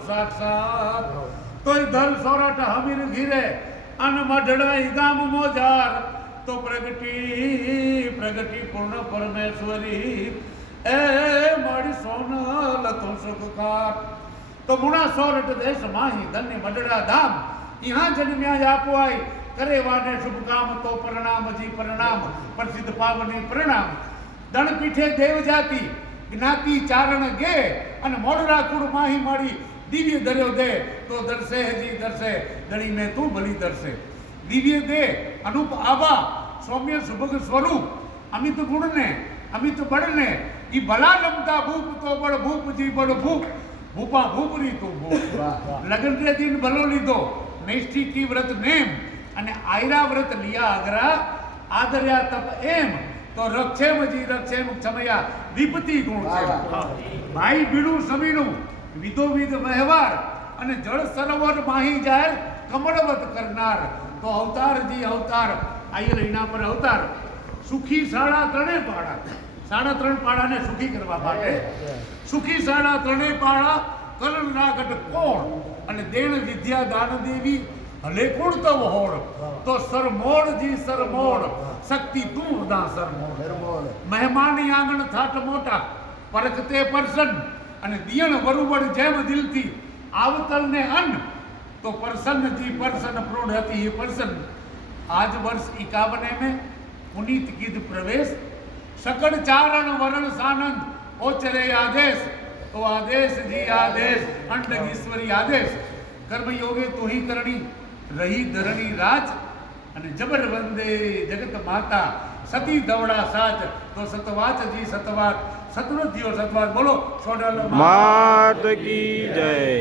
साक्षात तोय धर सोरठ हमीर घिरे अन मढड़ाई गाम मोजार तो प्रगटी पूर्ण परमेश्वरी ए मारी सोनल तो सुखकार तो मुणा सोरठ देश माही धन्य मढड़ा धाम यहाँ जन्म्या जापुआई करे वाने शुभ काम तो प्रणाम जी प्रणाम प्रसिद्ध पावनी प्रणाम दण पीठे देव जाति ज्ञाति चारण गे अन मोडरा कुड़ माही माड़ी दिव्य दर्यो दे तो दर्शे जी दर्शे दड़ी में तू भली दर्शे दिव्य दे अनूप आभा सौम्य सुभग स्वरूप अमित गुण ने अमित बड़ ने ई भला लमता भूप तो बड़ भूप जी बड़ भूप भूपा भूपरी तो भूप लगन रे दिन भलो लीधो निष्ठी की व्रत नेम अने आयरा व्रत लिया अगरा आदर्या तप एम तो रक्षेम जी रक्षेम क्षमया विपति गुण छे भाई बीड़ू समीणू विधो विध व्यवहार अने जल सरोवर माही जाय कमळवत करनार तो अवतार जी अवतार आयल एना पर अवतार सुखी साड़ा त्रणेय पाड़ा साड़ा त्रण पाड़ा ने सुखी करवा माटे सुखी साड़ा त्रणेय पाड़ा करण नागट कोण अने देण विद्या दान देवी हले कोण तो होड़ तो सरमोड़ जी सरमोड़ शक्ति तू दा सरमोड़ मेहमान आंगण थाट मोटा परखते परसन અને દિયણ વરુવડ જેમ દિલથી આવતલ ને અન્ન તો પ્રસન્ન જી પ્રસન્ન પ્રોઢ હતી એ પ્રસન્ન આજ વર્ષ 51 में पुनीत गिद प्रवेश सकड़ चारण वरण सानंद ओचरे आदेश तो आदेश जी आदेश अंड ईश्वरी आदेश कर्म योगे तो ही करणी रही धरणी राज અને જબર વંદે જગત માતા સતી દવડા સાચ તો સતવાચ જી સતવાચ સતવૃદ્ધિઓ સતવાચ બોલો સોડાલ માત કી જય।